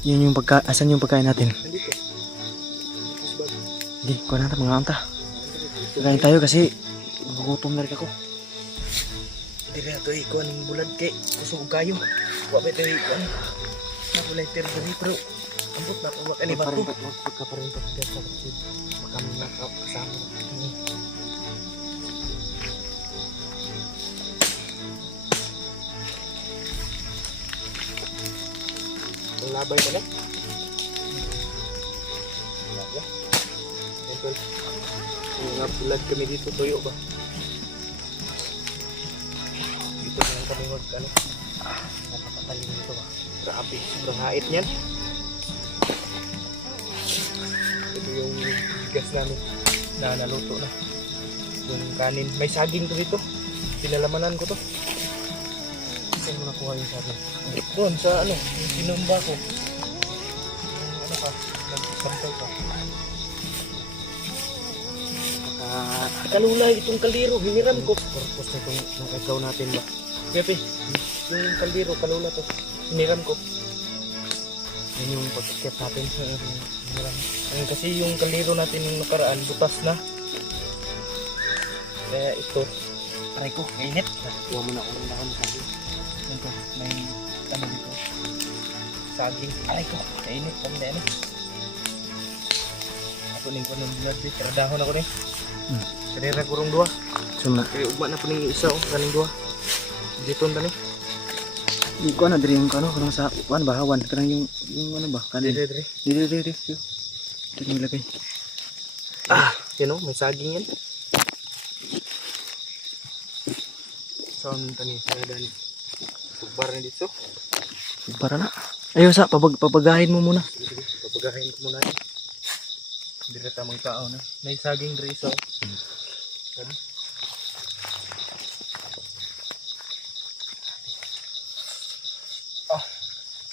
Yun yung asan yung pagkain natin? Nandito. Hindi, kuha natin mga anta. Kakain tayo kasi magugutom na rin ako. Hindi na ito ikuan ng bulad kay kusog kayo. Wa ba ito ikuan. Napulay terdari pero ambot na ito makani ba ito. Pagkaparintot ka sa kapatid. Makami na kasama. Ang labay ka na? Labay. Tol. Mga bulad kami dito, tuyo ba? Dito na lang kami ano? Napakatalim dito ba? Grabe, sobrang hait niyan. Ito yung bigas namin na naluto na. Yung kanin. May saging to dito. Pinalamanan ko to. Saan mo nakuha yung saging? Doon sa ano, yung sinumba ko. Yung ano ka, nagsampay ka. Kalulay itong kaldero, hiniram ko. Purpose na itong nakagaw natin ba? Pepe, yung kaldero, kalula to. Hiniram ko. Yan yung pagkakit natin. Hiniram. Kasi yung kaldero natin yung nakaraan, butas na. Kaya ito, try ko, mainit. Huwag mo na akong nakon saging. Ito, may ano dito. Saging, try ko, mainit. Pamili ano. Ako ning ko ng blood, karadahon ako rin. Kanira kurang dua. Sumna. Kaya ugma na po ng isa o kaning dua. Dito na ni. Di ko na diri yung ano kanang sa kuan bahawan kanang yung ano ba kanin. Dire. Diri. Ito yung lagay. Yan o, may saging yan. Saan tani sa dani. Sugbar na dito. Para na. Ayo sa papagahin mo muna. Sige, papagahin ko muna yan. Dire tamang tao na. May saging dire isa.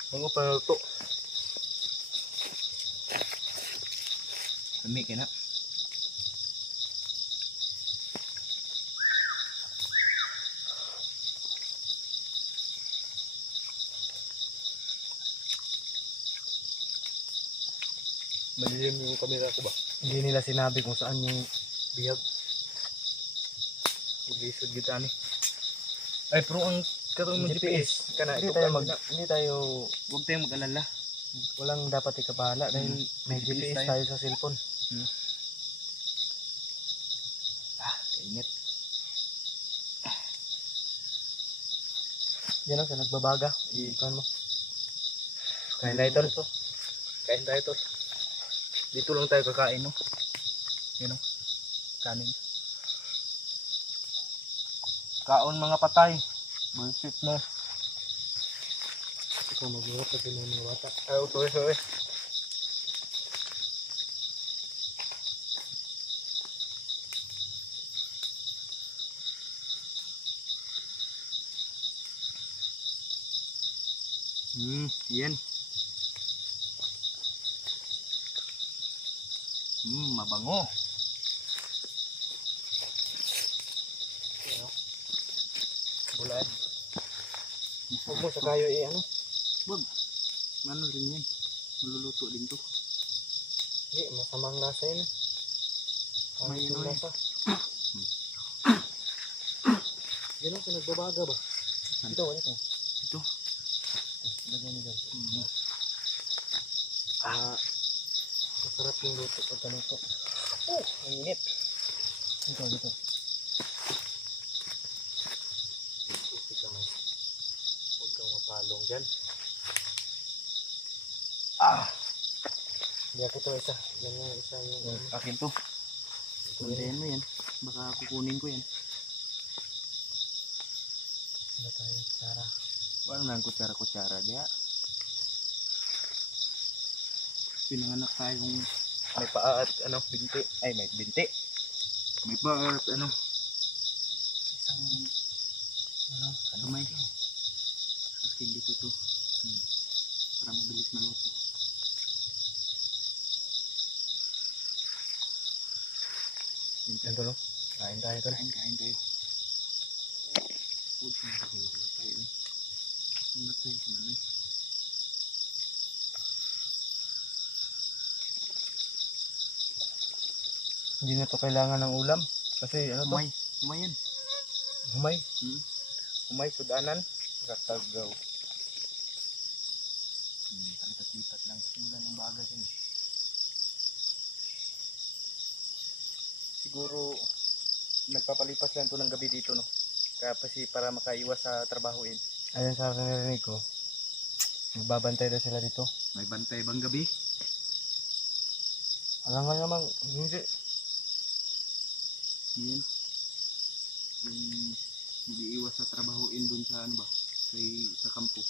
Mga paluto. Lami ka na. Malilim yung kamera ko ba? Hindi nila sinabi kung saan yung bihag. Mag-isod kita ni. Ay, pero ang katong ng GPS. Hindi tayo, huwag tayong mag-alala. Walang dapat ikabahala dahil may GPS tayo sa cellphone. Kainit. Yan ang sa nagbabaga. Ikan mo. Kain tayo tol. Kain tayo tol. Dito lang tayo kakain, no? Yun, no? Kanin. Kaon mga patay. Bullshit mo. Ikaw mag-uwap kasi mga bata. Ay, sorry. Yan. Mabango. Bulad. Huwag mo sa kayo ano? Wag. Ano rin yan? Maluluto din to. Hindi, masamang lasa yun. May ano lasa. Yan ang nagbabaga ba? Ito. Ito. Lagyan mo dyan. Masarap yung luto pag ganito. Ang init. Dito. Huwag kang mapalong dyan. Hindi ako ito isa. Yan yung isa yung... Akin to. Bantayan mo yan. Baka kukunin ko yan. Ano tayo? Kutsara. Wala nang kutsara diya. Pinanganak tayong May paa at ano, binti. Ay, may binti. may paa at ano. Isang Kamay. Akin dito to. Para mabilis maluto. Ito no? Kain tayo ito. Kain tayo. Huwag kang mamatay. Mamatay ka man eh. Hindi na to kailangan ng ulam. Kasi ano to? Humay. Humay yan. Humay. Hmm? Humay, sudanan. Katagaw. Lipat-lipat lang kasi wala ng baga dyan. Siguro, nagpapalipas lang to ng gabi dito, no? Kasi para makaiwas sa trabahoin. Ayun sa akin narinig ko. Magbabantay daw sila dito. May bantay bang gabi? Alam nga naman, hindi. Yan. Yung nag-iiwas sa trabahoin dun sa ano ba? Sa kampo.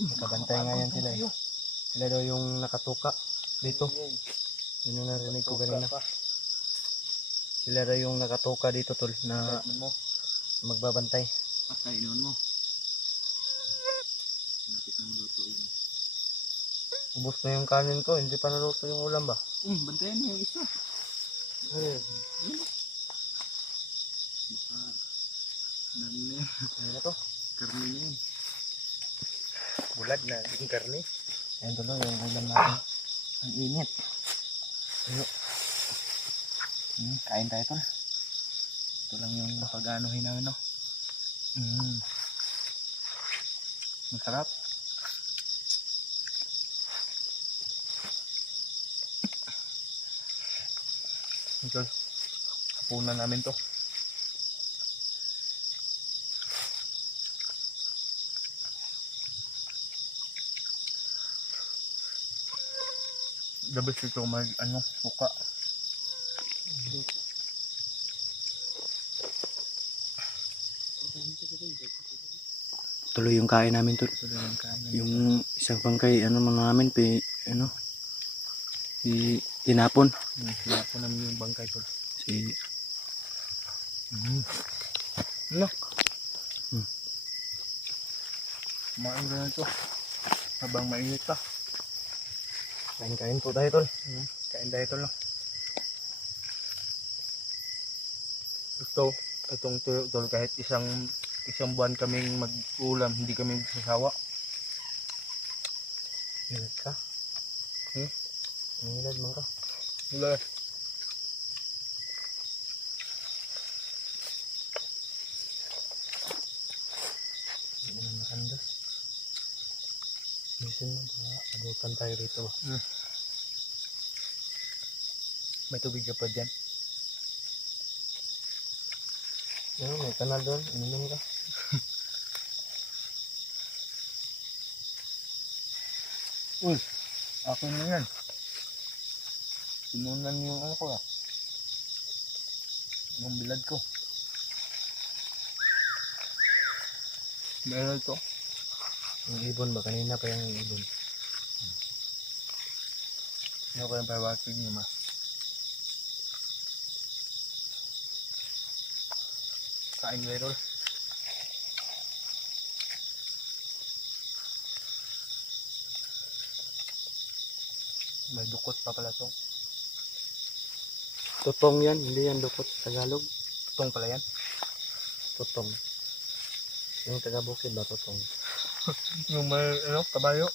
Nakabantay nga yan sila eh. Sila daw yung nakatuka dito. Yun yung narinig ko kanina. Sila daw yung nakatuka dito tol na magbabantay. Patay noon mo. Lapit na maluto yun. Ubus na yung kanin ko, hindi pa naluto yung ulam ba? Bantayan mo yung isa. Ayun. Baka dami na yan. Ano na to? Karne na yan. Bulag na, yung karne. Ayun tuloy, yung ulam natin. Ang init. Ayun. Kain tayo tol. Ito lang yung pag-anohin namin no. Masarap. Ito, hapunan namin to. The best ito suka. Tuloy yung kain namin tol. Yung isang pangkay namin tinapon. Tinapon namin yung bangkay tol. Ano? Kumain na ito. Habang mainit pa. Kain-kain po tayo tol. Kain tayo tol no. Itong tuyo tol kahit isang buwan kaming mag-ulam, hindi kami sasawa. Milad ka? Milad man ka? Milad. Hindi naman nakandas. Bisin mo ba? Abutan tayo rito. May tubig ka pa dyan. May kanal doon. Uminom ka. Uy, akin na yan. Pinunan yung ko yung bilad ko. Meron ito. Yung ibon ba? Kanina pa yung ibon. Ano ko yung pawasig niyo ma? Kain viral. May dukot pa pala to. Tutong yan, hindi yan dukot. Tagalog. Tutong pala yan. Tutong. Yung taga-bukid ba tutong? Yung may kabayo.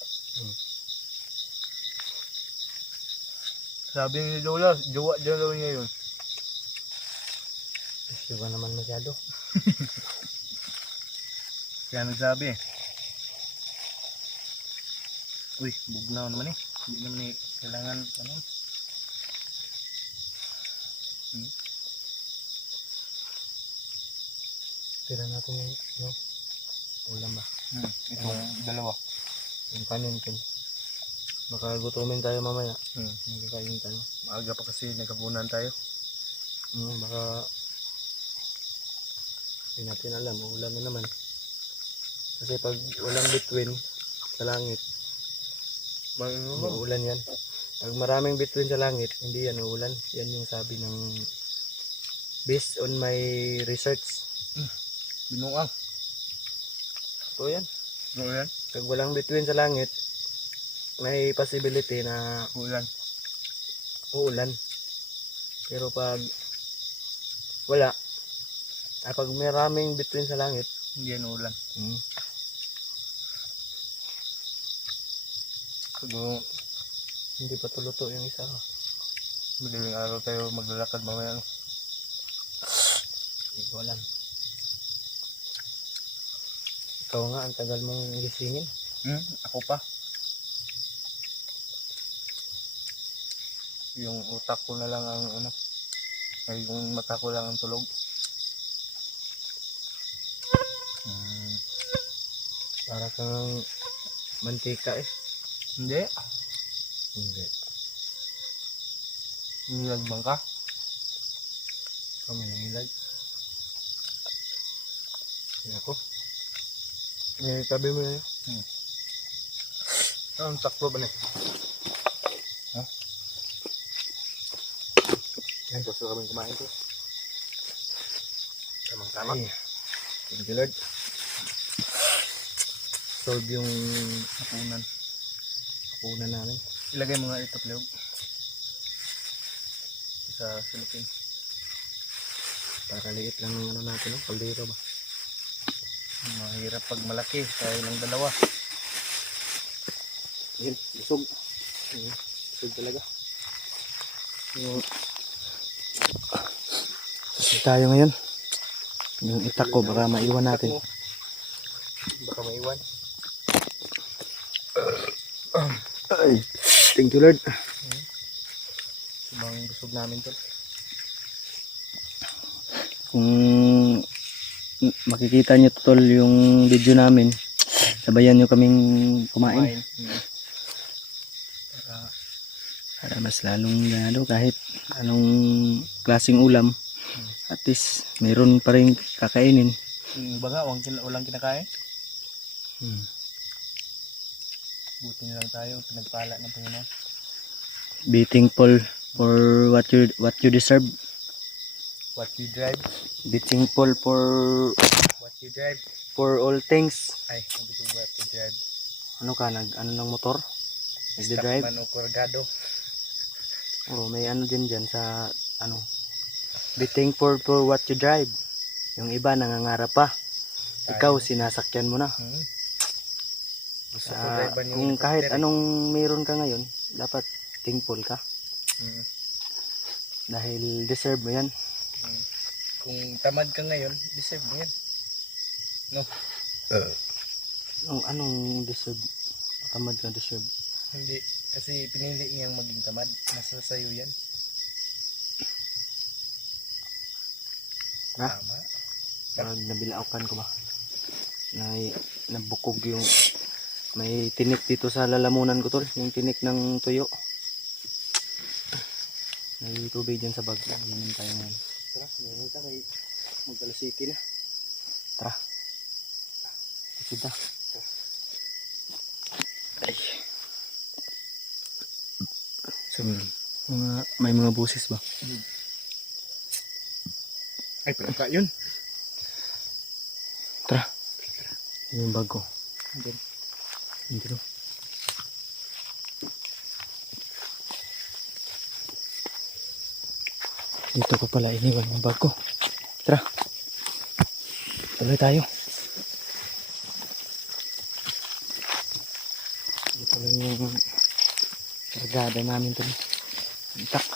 Sabi ni Lola, jowa daw niya yun. Jowa naman masyado. Kaya nagsabi. Uy, bugnaw naman eh. Hindi naman kailangan Tira natin yung ulam ba? Itong dalawa. Yung kanin ko. Baka gutumin tayo mamaya. Magkakain tayo. Maaga pa kasi nagkapunan tayo. Baka hindi natin alam. Ulam na naman. Kasi pag walang between sa langit, uulan yan. Pag maraming bituin sa langit, hindi yan uulan. Yan yung sabi ng based on my research. Binuang. Ito yan. Ito yan. Pag walang bituin sa langit, may possibility na uulan. Pero pag wala, pag maraming bituin sa langit, hindi yan uulan. Siguro hindi pa tuluto yung isa. Madaling araw tayo maglalakad mamaya. Hindi ko alam. Ikaw nga, ang tagal mong gisingin. Ako pa. Yung utak ko na lang ang ano. Ay, yung mata ko lang ang tulog. Para kang mantika eh. Hindi. Hindi. Nilagbang ka. Kami nangilag. Yan ako. Eh, tabi mo na yun. Ang taklo ba na? Ha? Yan, gusto kami kumain to. Tamang-tama. Thank you, Lord. Solve yung hapunan namin. Ilagay mo nga ito, Cleo. Sa silipin. Para liit lang ng ano natin, no? Kaldero ba? Mahirap pag malaki. Tayo lang dalawa. Yan, busog. Busog talaga. Kasi tayo ngayon. Yung itak ko, baka maiwan natin. Baka maiwan. Ay, thank you, Lord. Ibang busog namin to. Kung makikita nyo tol yung video namin, sabayan nyo kaming kumain. Para mas lalong gano kahit anong klaseng ulam, at least mayroon pa rin kakainin. Baga, walang kinakain. Buti na lang tayo, pinagpala ng Panginoon. Be thankful for what you deserve. What you drive, Be thankful for what you drive. all things. Ay, hindi ko what you drive. Ano ka, ano ng motor? Nagde-drive? Stockman o Corgado. Oh, may ano din dyan sa ano. Be thankful for what you drive. Yung iba nangangarap pa. Ikaw sinasakyan mo na. Sa, kung kahit anong meron ka ngayon, dapat thankful ka. Dahil deserve mo yan. Kung tamad ka ngayon, deserve mo yan. No? Anong deserve? Tamad ka deserve. Hindi. Kasi pinili niyang maging tamad. Nasa sayo yan. Ha? Tama. Parang nabilaukan ko ba? Nabukog yung may tinik dito sa lalamunan ko tol, yung tinik ng tuyo. May tubig dyan sa bag. Inom tayo ngayon. Tara, ngayon ka kay magkalasiki na. Tara. Kita. Ay. So, may mga busis ba? Ay, pinaka yun. Tara. Yung bag ko. Doon. Hindi no. Dito ko pala iniwan yung bag ko. Tara. Tuloy tayo. Ito lang yung kargada namin to. Intak.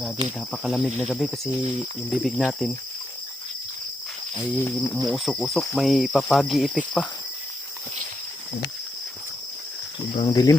Grabe, napakalamig na gabi kasi yung bibig natin ay umuusok-usok. May papagi ipik pa. Sobrang dilim.